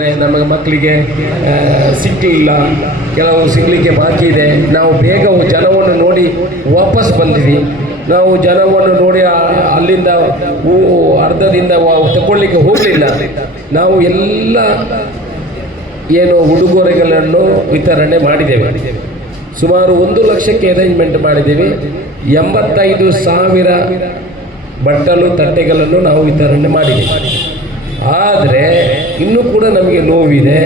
ನಮಗೆ ಮಕ್ಕಳಿಗೆ ಸಿಕ್ಕಿಲ್ಲ ಸಿಗ್ಲಿಲ್ಲ ಕೆಲವು ಸಿಗಲಿಕ್ಕೆ ಬಾಕಿ ಇದೆ. ನಾವು ಬೇಗ ಜನವನ್ನು ನೋಡಿ ವಾಪಸ್ ಬಂದ್ವಿ. ನಾವು ಜನವನ್ನು ನೋಡಿ ಅಲ್ಲಿಂದ ಅರ್ಧದಿಂದ ತಗೊಳ್ಳಿಕ್ಕೆ ಹೋಗಲಿಲ್ಲ. ನಾವು ಎಲ್ಲ ಏನು ಉಡುಗೊರೆಗಳನ್ನು ವಿತರಣೆ ಮಾಡಿದ್ದೇವೆ. ಸುಮಾರು ಒಂದು ಲಕ್ಷಕ್ಕೆ ಅರೇಂಜ್ಮೆಂಟ್ ಮಾಡಿದ್ದೀವಿ. ಎಂಬತ್ತೈದು ಸಾವಿರ ಬಟ್ಟಲು, ತಟ್ಟೆಗಳನ್ನು ನಾವು ವಿತರಣೆ ಮಾಡಿದ್ದೀವಿ. ಆದರೆ ಇನ್ನೂ ಕೂಡ ನಮಗೆ ನೋವಿದೆ.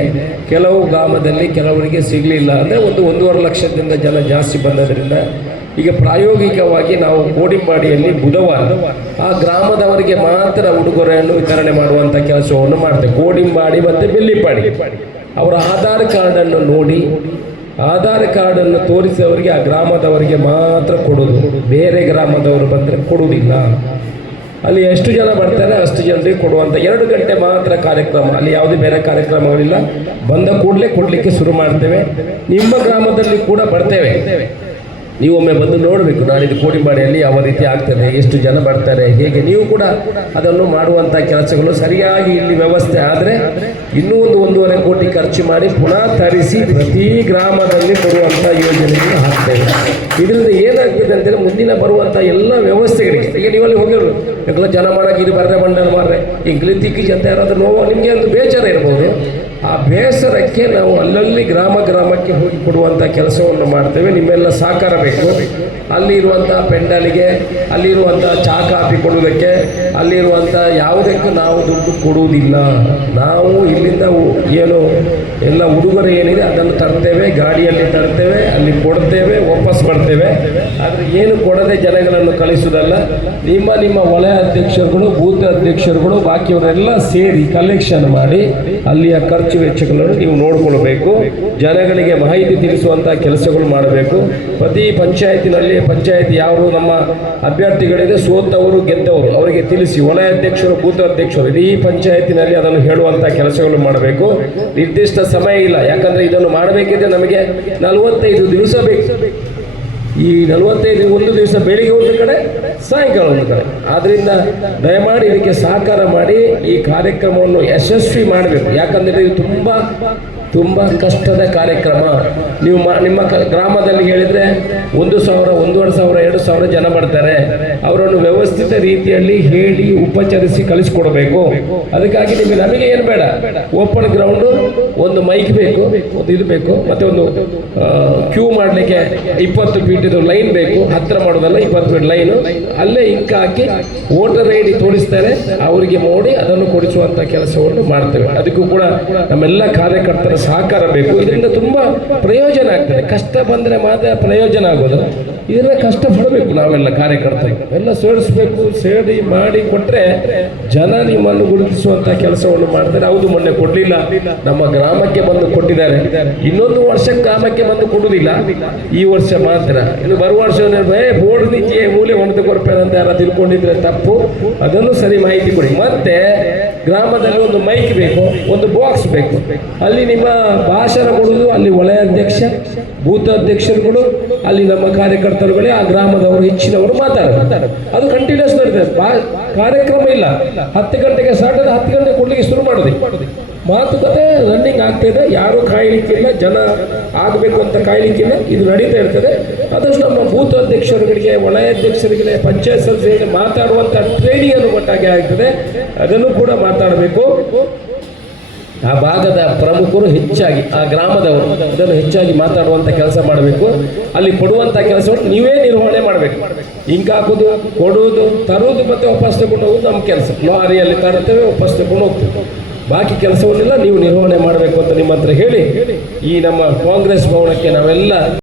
ಕೆಲವು ಗ್ರಾಮದಲ್ಲಿ ಕೆಲವರಿಗೆ ಸಿಗಲಿಲ್ಲ ಅಂದರೆ ಒಂದು ಒಂದೂವರೆ ಲಕ್ಷದಿಂದ ಜನ ಜಾಸ್ತಿ ಬಂದದ್ರಿಂದ ಈಗ ಪ್ರಾಯೋಗಿಕವಾಗಿ ನಾವು ಕೋಡಿಂಬಾಡಿಯಲ್ಲಿ ಬುಧವಾರ ಆ ಗ್ರಾಮದವರಿಗೆ ಮಾತ್ರ ಉಡುಗೊರೆಯನ್ನು ವಿತರಣೆ ಮಾಡುವಂಥ ಕೆಲಸವನ್ನು ಮಾಡ್ತೇವೆ. ಕೋಡಿಂಬಾಡಿ ಮತ್ತು ಬೆಲ್ಲಿಪಾಡಿ. ಅವರ ಆಧಾರ್ ಕಾರ್ಡನ್ನು ನೋಡಿ, ಆಧಾರ್ ಕಾರ್ಡನ್ನು ತೋರಿಸಿದವರಿಗೆ ಆ ಗ್ರಾಮದವರಿಗೆ ಮಾತ್ರ ಕೊಡೋದು. ಬೇರೆ ಗ್ರಾಮದವರು ಬಂದರೆ ಕೊಡುವುದಿಲ್ಲ. ಅಲ್ಲಿ ಎಷ್ಟು ಜನ ಬರ್ತಾರೆ ಅಷ್ಟು ಜನರಿಗೆ ಕೊಡುವಂಥ ಎರಡು ಗಂಟೆ ಮಾತ್ರ ಕಾರ್ಯಕ್ರಮ, ಅಲ್ಲಿ ಯಾವುದೇ ಬೇರೆ ಕಾರ್ಯಕ್ರಮಗಳಿಲ್ಲ. ಬಂದ ಕೂಡಲೇ ಕೊಡಲಿಕ್ಕೆ ಶುರು ಮಾಡ್ತೇವೆ. ನಿಮ್ಮ ಗ್ರಾಮದಲ್ಲಿ ಕೂಡ ಬರ್ತೇವೆ. ನೀವು ಒಮ್ಮೆ ಬಂದು ನೋಡಬೇಕು. ನಾಳಿದ್ದು ಕೋಡಿಂಬಾಡಿಯಲ್ಲಿ ಯಾವ ರೀತಿ ಆಗ್ತದೆ, ಎಷ್ಟು ಜನ ಬರ್ತಾರೆ, ಹೇಗೆ. ನೀವು ಕೂಡ ಅದನ್ನು ಮಾಡುವಂಥ ಕೆಲಸಗಳು ಸರಿಯಾಗಿ ಇಲ್ಲಿ ವ್ಯವಸ್ಥೆ ಆದರೆ ಇನ್ನೂ ಒಂದು ಒಂದೂವರೆ ಕೋಟಿ ಖರ್ಚು ಮಾಡಿ ಪುನಃ ತರಿಸಿ ಪ್ರತಿ ಗ್ರಾಮದಲ್ಲಿ ಬರುವಂಥ ಯೋಜನೆಯನ್ನು ಹಾಕ್ತೇವೆ. ಇದರಿಂದ ಏನಾಗ್ತದೆ ಅಂದರೆ ಮುಂದಿನ ಬರುವಂಥ ಎಲ್ಲ ವ್ಯವಸ್ಥೆಗಳಿಗೆ, ಈಗ ಅಲ್ಲಿ ಹೋಗಿರು ಎಲ್ಲ ಜನ ಮಾಡೋಕೆ ಇದು ಬರ್ರೆ ಬಂಡಲ್ ಮಾರ್ರೆ ಈಗ ತಿಕ್ಕಿ ಜನ ಯಾರಾದರೂ ನೋವು, ನಿಮಗೆ ಒಂದು ಬೇಜಾರ ಇರ್ಬೋದು. ಆ ಬೇಸರಕ್ಕೆ ನಾವು ಅಲ್ಲಲ್ಲಿ ಗ್ರಾಮ ಗ್ರಾಮಕ್ಕೆ ಹೋಗಿ ಕೊಡುವಂಥ ಕೆಲಸವನ್ನು ಮಾಡ್ತೇವೆ. ನಿಮ್ಮೆಲ್ಲ ಸಹಕಾರ ಬೇಕು. ಅಲ್ಲಿರುವಂಥ ಪೆಂಡಲಿಗೆ ಅಲ್ಲಿರುವಂಥ ಚಾ ಕಾಫಿ ಕೊಡುವುದಕ್ಕೆ ಅಲ್ಲಿರುವಂಥ ಯಾವುದಕ್ಕೂ ನಾವು ದುಡ್ಡು ಕೊಡುವುದಿಲ್ಲ. ನಾವು ಇಲ್ಲಿಂದ ಏನು, ಎಲ್ಲ ಉಡುಗೊರೆ ಏನಿದೆ ಅದನ್ನು ತರ್ತೇವೆ, ಗಾಡಿಯಲ್ಲಿ ತರ್ತೇವೆ, ಅಲ್ಲಿ ಕೊಡ್ತೇವೆ, ವಾಪಸ್ ಬರ್ತೇವೆ. ಆದರೆ ಏನು ಕೊಡದೆ ಜನಗಳನ್ನು ಕಳಿಸುವುದಲ್ಲ. ನಿಮ್ಮ ನಿಮ್ಮ ವಲಯ ಅಧ್ಯಕ್ಷರುಗಳು, ಬೂತ್ ಅಧ್ಯಕ್ಷರುಗಳು, ಬಾಕಿಯವರೆಲ್ಲ ಸೇರಿ ಕಲೆಕ್ಷನ್ ಮಾಡಿ, ಅಲ್ಲಿಯ ವೆಚ್ಚಗಳನ್ನು ನೀವು ನೋಡಿಕೊಳ್ಬೇಕು. ಜನಗಳಿಗೆ ಮಾಹಿತಿ ತಿಳಿಸುವಂಥ ಕೆಲಸಗಳು ಮಾಡಬೇಕು. ಪ್ರತಿ ಪಂಚಾಯತಿನಲ್ಲಿ ಪಂಚಾಯತ್ ಯಾರು ನಮ್ಮ ಅಭ್ಯರ್ಥಿಗಳಿದೆ ಸೋತವರು ಗೆದ್ದವರು ಅವರಿಗೆ ತಿಳಿಸಿ. ವಲಯ ಅಧ್ಯಕ್ಷರು, ಬೂತ್ ಅಧ್ಯಕ್ಷರು, ಇಡೀ ಪಂಚಾಯತಿನಲ್ಲಿ ಅದನ್ನು ಹೇಳುವಂಥ ಕೆಲಸಗಳು ಮಾಡಬೇಕು. ನಿರ್ದಿಷ್ಟ ಸಮಯ ಇಲ್ಲ. ಯಾಕಂದರೆ ಇದನ್ನು ಮಾಡಬೇಕಿದ್ರೆ ನಮಗೆ ನಲವತ್ತೈದು ದಿವಸ ಬೇಕು. ಈ ನಲವತ್ತೈದು ಒಂದು ದಿವಸ ಬೆಳಿಗ್ಗೆ ಒಂದು ಕಡೆ ಸಾಯಂಕಾಲ ಒಂದು ಕಡೆ. ಆದ್ದರಿಂದ ದಯಮಾಡಿ ಇದಕ್ಕೆ ಸಹಕಾರ ಮಾಡಿ ಈ ಕಾರ್ಯಕ್ರಮವನ್ನು ಯಶಸ್ವಿ ಮಾಡಬೇಕು. ಯಾಕಂದರೆ ಇದು ತುಂಬ ತುಂಬ ಕಷ್ಟದ ಕಾರ್ಯಕ್ರಮ. ನೀವು ನಿಮ್ಮ ಗ್ರಾಮದಲ್ಲಿ ಹೇಳಿದರೆ ಒಂದು ಸಾವಿರ, ಒಂದೂವರೆ ಸಾವಿರ, ಎರಡು ಸಾವಿರ ಜನ ಬರ್ತಾರೆ. ಅವರನ್ನು ವ್ಯವಸ್ಥಿತ ರೀತಿಯಲ್ಲಿ ಹೇಳಿ, ಉಪಚರಿಸಿ ಕಳಿಸ್ಕೊಡ್ಬೇಕು. ಅದಕ್ಕಾಗಿ ನಿಮಗೆ ನಮಗೆ ಏನು ಬೇಡ. ಓಪನ್ ಗ್ರೌಂಡು ಒಂದು ಮೈಕ್ ಬೇಕು, ಒಂದು ಇದು ಬೇಕು, ಮತ್ತೆ ಒಂದು ಕ್ಯೂ ಮಾಡಲಿಕ್ಕೆ ಇಪ್ಪತ್ತು ಫೀಟಿದು ಲೈನ್ ಬೇಕು. ಹತ್ತಿರ ಮಾಡೋದಲ್ಲ, ಇಪ್ಪತ್ತು ಫೀಟ್ ಲೈನು ಅಲ್ಲೇ ಇಂಕ್ ಹಾಕಿ ವೋಟರ್ ಐ ಡಿ ತೋರಿಸ್ತಾರೆ. ಅವರಿಗೆ ನೋಡಿ, ಅದನ್ನು ಕೊಡಿಸುವಂಥ ಕೆಲಸವನ್ನು ಮಾಡ್ತೇವೆ. ಅದಕ್ಕೂ ಕೂಡ ನಮ್ಮೆಲ್ಲ ಕಾರ್ಯಕರ್ತರ ಸಹಕಾರ ಬೇಕು. ಇದರಿಂದ ತುಂಬ ಪ್ರಯೋಜನ ಆಗ್ತದೆ. ಕಷ್ಟ ಬಂದರೆ ಮಾತ್ರ ಪ್ರಯೋಜನ ಆಗೋದು. ಇದನ್ನ ಕಷ್ಟ ಪಡಬೇಕು ನಾವೆಲ್ಲ ಕಾರ್ಯಕರ್ತರು ಎಲ್ಲ ಸೇರಿಸ್ಬೇಕು, ಸೇರಿ ಮಾಡಿ ಕೊಟ್ಟರೆ ಜನ ನಿಮ್ಮನ್ನು ಗುರುತಿಸುವಂಥ ಕೆಲಸವನ್ನು ಮಾಡ್ತಾರೆ ಹೌದು ಮೊನ್ನೆ ಕೊಡಲಿಲ್ಲ. ನಮ್ಮ ಗ್ರಾಮಕ್ಕೆ ಬಂದು ಕೊಟ್ಟಿದ್ದಾರೆ. ಇನ್ನೊಂದು ವರ್ಷ ಗ್ರಾಮಕ್ಕೆ ಬಂದು ಕೊಡುವುದಿಲ್ಲ. ಈ ವರ್ಷ ಮಾತ್ರ. ಇನ್ನು ಬರುವ ವರ್ಷ ಬೋರ್ಡ್ ನಿಂಚೆ ಮೂಲೆ ಒಣದ ಕೊಡ್ತಾರೆ ಅಂತ ಯಾರು ತಿಳ್ಕೊಂಡಿದ್ರೆ ತಪ್ಪು. ಅದನ್ನು ಸರಿ ಮಾಹಿತಿ ಕೊಡಿ. ಮತ್ತೆ ಗ್ರಾಮದಲ್ಲಿ ಒಂದು ಮೈಕ್ ಬೇಕು, ಒಂದು ಬಾಕ್ಸ್ ಬೇಕು. ಅಲ್ಲಿ ನಿಮ್ಮ ಭಾಷಣ ಕೊಡುವುದು, ಅಲ್ಲಿ ವಲಯ ಅಧ್ಯಕ್ಷ, ಬೂತ್ ಅಧ್ಯಕ್ಷರುಗಳು ಅಲ್ಲಿ ನಮ್ಮ ಕಾರ್ಯಕರ್ತರುಗಳೇ ಆ ಗ್ರಾಮದವರು, ಹೆಚ್ಚಿನವರು ಮಾತಾಡ್ತಾರೆ ಅದು ಕಂಟಿನ್ಯೂಸ್ ನಡೀತದೆ. ಕಾರ್ಯಕ್ರಮ ಇಲ್ಲ. ಹತ್ತು ಗಂಟೆಗೆ ಸ್ಟಾರ್ಟ್ ಹತ್ತು ಗಂಟೆಗೆ ಕೊಡ್ಲಿಕ್ಕೆ ಶುರು ಮಾಡೋದು. ಮಾತುಕತೆ ರನ್ನಿಂಗ್ ಆಗ್ತಾ ಇದೆ. ಯಾರು ಕಾಯ್ಲಿಕ್ಕಿಲ್ಲ, ಜನ ಆಗಬೇಕು ಅಂತ ಕಾಯ್ಲಿಕ್ಕಿಲ್ಲ. ಇದು ನಡೀತಾ ಇರ್ತದೆ. ಆದಷ್ಟು ನಮ್ಮ ಬೂತ್ ಅಧ್ಯಕ್ಷರುಗಳಿಗೆ, ವಲಯ ಅಧ್ಯಕ್ಷರಿಗೆ ಪಂಚಾಯತ್ ಸದಸ್ಯರಿಗೆ ಮಾತಾಡುವಂಥ ಟ್ರೈನಿಂಗ್ ಅನ್ನು ಒಟ್ಟಾಗಿ ಆಗ್ತದೆ. ಅದನ್ನು ಕೂಡ ಮಾತಾಡಬೇಕು. ಆ ಭಾಗದ ಪ್ರಮುಖರು ಹೆಚ್ಚಾಗಿ, ಆ ಗ್ರಾಮದವರು ಇದನ್ನು ಹೆಚ್ಚಾಗಿ ಮಾತಾಡುವಂಥ ಕೆಲಸ ಮಾಡಬೇಕು. ಅಲ್ಲಿ ಕೊಡುವಂಥ ಕೆಲಸವನ್ನು ನೀವೇ ನಿರ್ವಹಣೆ ಮಾಡಬೇಕು. ಹಿಂಗೆ ಹಾಕೋದು ಕೊಡುವುದು ತರುವುದು ಮತ್ತು ವಾಪಸ್ ತಗೊಂಡು ಹೋಗೋದು ನಮ್ಮ ಕೆಲಸ. ಲಾರಿಯಲ್ಲಿ ತರ್ತೇವೆ ವಾಪಸ್ ತಗೊಂಡು ಹೋಗ್ತೇವೆ. ಬಾಕಿ ಕೆಲಸವನ್ನೆಲ್ಲ ನೀವು ನಿರ್ವಹಣೆ ಮಾಡಬೇಕು ಅಂತ ನಿಮ್ಮ ಹತ್ರ ಹೇಳಿ. ಈ ನಮ್ಮ ಕಾಂಗ್ರೆಸ್ ಭವನಕ್ಕೆ ನಾವೆಲ್ಲ